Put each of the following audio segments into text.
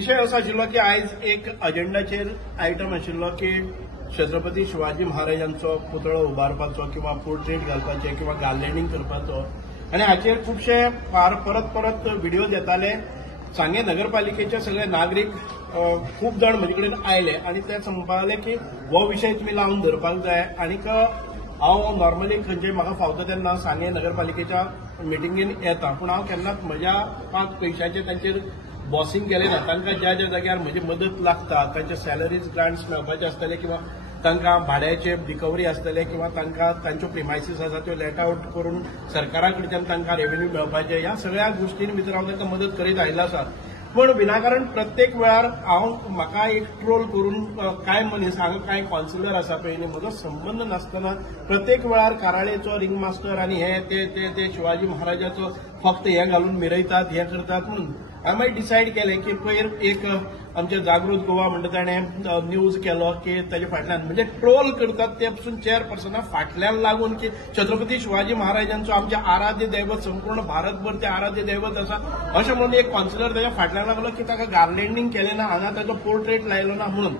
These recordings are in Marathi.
विषय असो आशिल्लो की आयज एक अजेंडाचेर आयटम आशिल्लो की छत्रपती शिवाजी महाराजांचो पुतळो उबारपाचो किंवा पोर्ट्रेट घालपाचे किंवा गार्लेंडिंग करपाचो आणि हाचेर खुबशे परत व्हिडिओ येताले. सांगे नगरपालिकेचे सगळे नागरीक खूप जण म्हजे कडेन आयले आणि ते म्हणपाक की हो विशय तुमी लावन धरपाक जाय. आनीक हांव नॉर्मली खंयचे म्हाका फावता तेन्ना सांगे नगरपालिकेच्या मिटिंगेन येता, पूण हांव केन्नाच म्हज्या पयशांचे तांचेर बॉसिंग केलें ना. तांकां ज्या ज्या जाग्यार म्हजी मदत लागता, तांचे सॅलरीज ग्रांट्स मेळपाचे आसतले किंवा तांकां भाड्याचे रिकवरी आसतले किंवा तांकां तांच्यो प्रिमायसीस आसा त्यो लेट आउट करून सरकारा कडच्यान तांकां रेव्हेन्यू मेळपाचे, ह्या सगळ्या गोष्टीं भितर हांव तांकां मदत करीत आयिल्लो आसा. पण विनाकारण प्रत्येक वेळार म्हाका एक ट्रोल करून कांय मनीस हांगा कांय कावन्सिलर आसा पळय न्ही, म्हजो संबंद नासतना प्रत्येक वेळार काराळेचो रिंग मास्टर आनी हे ते शिवाजी महाराजाचो फक्त हे घालून मिरयतात, हे करतात. म्हणून हांवें मागीर डिसायड केलें की पयर एक आमचे जागृत गोवा म्हणटा ताणें न्यूज केलो की ताचे फाटल्यान म्हणजे ट्रोल करतात ते पसून चेअरपर्सना फाटल्यान लागून की छत्रपती शिवाजी महाराजांचो आमचे आराध्य दैवत संपूर्ण भारतभर ते आराध्य दैवत आसा अशें म्हणून एक कावन्सिलर ताच्या फाटल्यान लागलो की ताका गार्लेंडिंग केलें ना, हांगा ताजो पोर्ट्रेट लायलो ना म्हणून.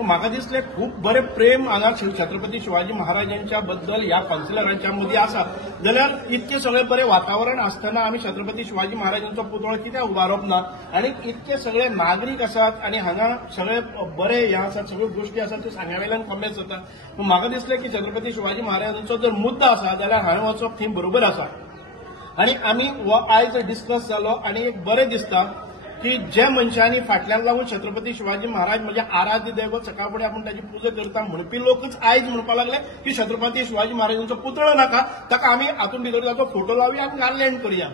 म्हाका दिसलें खूब बरें प्रेम हांगा छत्रपती शिवाजी महाराजांच्या बद्दल ह्या कावन्सिलरांच्या मदीं आसा. जाल्यार इतकें सगळें बरें वातावरण आसतना आमी छत्रपती शिवाजी महाराजांचो पुतळो कित्याक उबारप ना. आनी इतके सगळे नागरीक आसात आनी हांगा सगळे बरे हे आसात, सगळ्यो गोश्टी आसात त्यो सांग्यावेल्यान कॉमेंट्स जाता. म्हाका दिसलें की छत्रपती शिवाजी महाराजांचो जर मुद्दो आसा जाल्यार हांवें वचप थंय बरोबर आसा. आनी आमी हो आयज डिस्कस जालो आनी एक बरें दिसता की जे मनशांनी फाटल्यान लागून छत्रपती शिवाजी महाराज म्हणजे आराध्य दैवत सकाळ फुडें आपूण ताची पुजा करता म्हणपी लोकच आयज म्हणपाक लागले की छत्रपती शिवाजी महाराजांचो पुतळो नाका, ताका आमी हातून भितर ताचो फोटो लावया आनी गार्लेंड करया.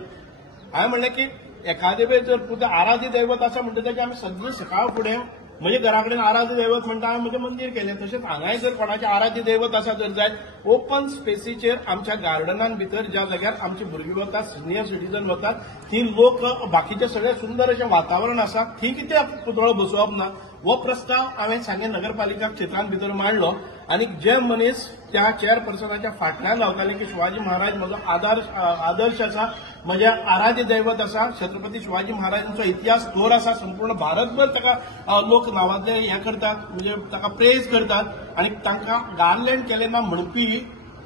हांवें म्हणलें की एखादे वेळ जर पुजा आराध्य दैवत आसा म्हणटा ताचे आमी सगळीं सकाळ फुडें म्हणजे घरा कडेन आराध्य दैवत म्हणटा हांवें म्हजें मंदीर केलें. तशेंच हांगाय जर कोणाचें आराध्य दैवत आसा जर जायत ओपन स्पेसीचेर आमच्या गार्डनान भितर ज्या जाग्यार आमची भुरगीं वतात, सिनियर सिटीजन वतात, थंय लोक बाकीचे सगळे सुंदर अशें वातावरण आसा, थंय कित्याक पुतळो बसोवप ना. हो प्रस्ताव हांवें सांगे नगरपालिका क्षेत्रांत भितर मांडलो आनी जे मनीस त्या चेअरपर्सनाच्या फाटल्यान रावताले की शिवाजी महाराज म्हजो आदर्श आसा, म्हजे आराध्य दैवत आसा, छत्रपती शिवाजी महाराजांचो इतिहास थोर आसा, संपूर्ण भारतभर ताका लोक नावाजले हे करतात, म्हणजे ताका प्रेज करतात आनी तांकां गार्लेंड केलें ना म्हणपी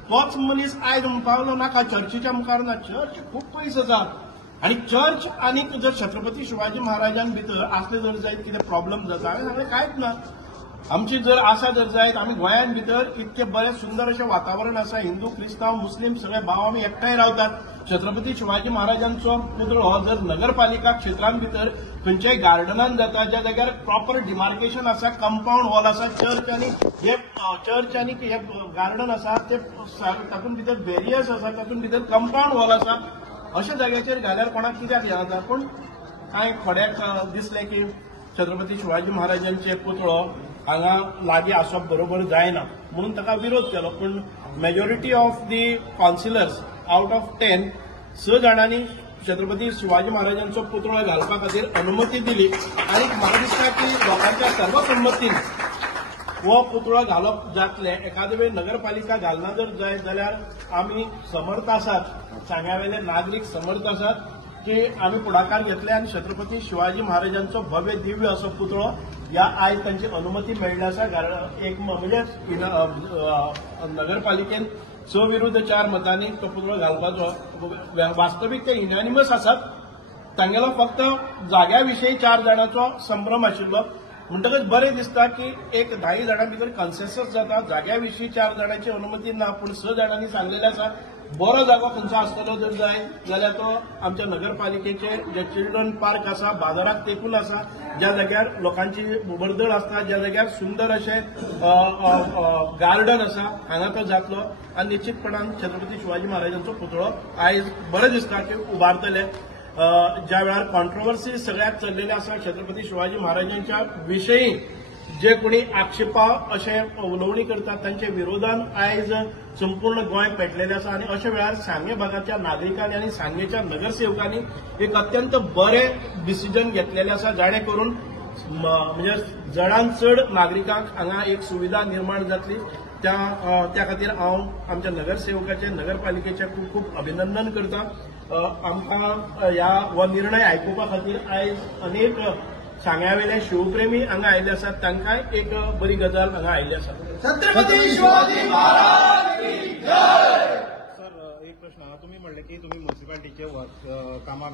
तोच मनीस आयज म्हणपाक नाका चर्चीच्या मुखार ना. चर्च खूब पयस आसा आनी चर्च आनी जर छत्रपती शिवाजी महाराजां भितर आसले जर जायत कितें प्रॉब्लेम जाता हांवें सांगलें कांयच ना. आमची जर आसा जर जायत आमी गोंयांत भितर इतकें बरें सुंदर अशें वातावरण आसा, हिंदू क्रिस्तांव मुस्लीम सगळे भाव आमी एकठांय रावतात. छत्रपती शिवाजी महाराजांचो पुतळो हो जर नगरपालिका क्षेत्रांत भितर खंयच्याय गार्डनान जाता ज्या जाग्यार प्रॉपर डिमार्केशन आसा, कंपाऊंड वॉल आसा, चर्च आनी हे गार्डन आसा ते तातूंत भितर बॅरियर्स आसा, तातूंत भितर कंपाऊंड वॉल आसा, अशा जाग्याचेर घाल्यार कोणाक कित्याक हे जाता. पूण कांय थोड्याक दिसलें की छत्रपती शिवाजी महाराजांचे पुतळो हांगा लागीं आसप बरोबर जायना म्हणून ताका विरोध केलो. पूण majority of the councillors out of 10 6 जाणांनी छत्रपती शिवाजी महाराजांचो पुतळो घालपा खातीर अनुमती दिली आनी म्हाका दिसता की लोकांच्या सर्वसंमतीन हो पुतळो घालप जातलें. एखादे वेळ नगरपालिका घालना जर जायत जाल्यार आमी समर्थ आसात, सांग्यावेले नागरीक समर्थ आसात की आमी पुढाकार घेतले आनी छत्रपती शिवाजी महाराजांचो भव्य दिव्य असो पुतळो ह्या आयज तांची अनुमती मेळ्ळी आसा. एक म्हणजे नगरपालिकेन 6 विरुद्ध 4 मतांनी तो पुतळो घालपाचो. वास्तवीक ते युनानिमस आसात, तांगेलो फक्त जाग्या विशीं 4 जाणांचो संभ्रम आशिल्लो. म्हणटकच बरें दिसता की एक 10 जाणां भितर कन्सेन्सस जाता. जाग्या विशीं 4 जाणांची अनुमती ना, पूण 6 जाणांनी सांगलेलें आसा बरो जागो खंयचो आसतलो जर जाय जाल्यार तो आमच्या नगरपालिकेचे जे चिल्ड्रन पार्क आसा, बाजाराक तेंकून आसा, ज्या जाग्यार लोकांची वर्दळ आसता, ज्या जाग्यार सुंदर अशें गार्डन आसा, हांगा तो जातलो आनी निश्चितपणान छत्रपती शिवाजी महाराजांचो पुतळो आयज बरें दिसता की उबारतले. ज्या वेळार कॉन्ट्रोवर्सी सगळ्याक चल्लेले आसा छत्रपती शिवाजी महाराजांच्या विशयी जे कोणी आक्षेपा अशें उलोवणी करतात तांचे विरोधान आयज संपूर्ण गोंय पेटलेलें आसा. आनी अशा वेळार सांगे भागाच्या नागरिकांनी आनी सांगेच्या नगरसेवकांनी एक अत्यंत बरें डिसिजन घेतलेलें आसा, जाणे करून म्हणजे चडांत चड नागरिकांक हांगा एक सुविधा निर्माण जातली. त्या खातीर हांव आमच्या नगरसेवकाचे नगरपालिकेचे खूब खूब अभिनंदन करता. आमकां ह्या हो निर्णय आयकुपा खातीर आयज अनेक सांग्यावेले शिवप्रेमी हांगा आयिल्ले आसात तांकांय एक बरी गजाल हांगा आयिल्ली आसा. छत्रपती शिवाजी महाराज की जय. सर एक प्रश्न तुम्ही म्हणले की तुम्ही म्युन्सिपालिटीचे कामा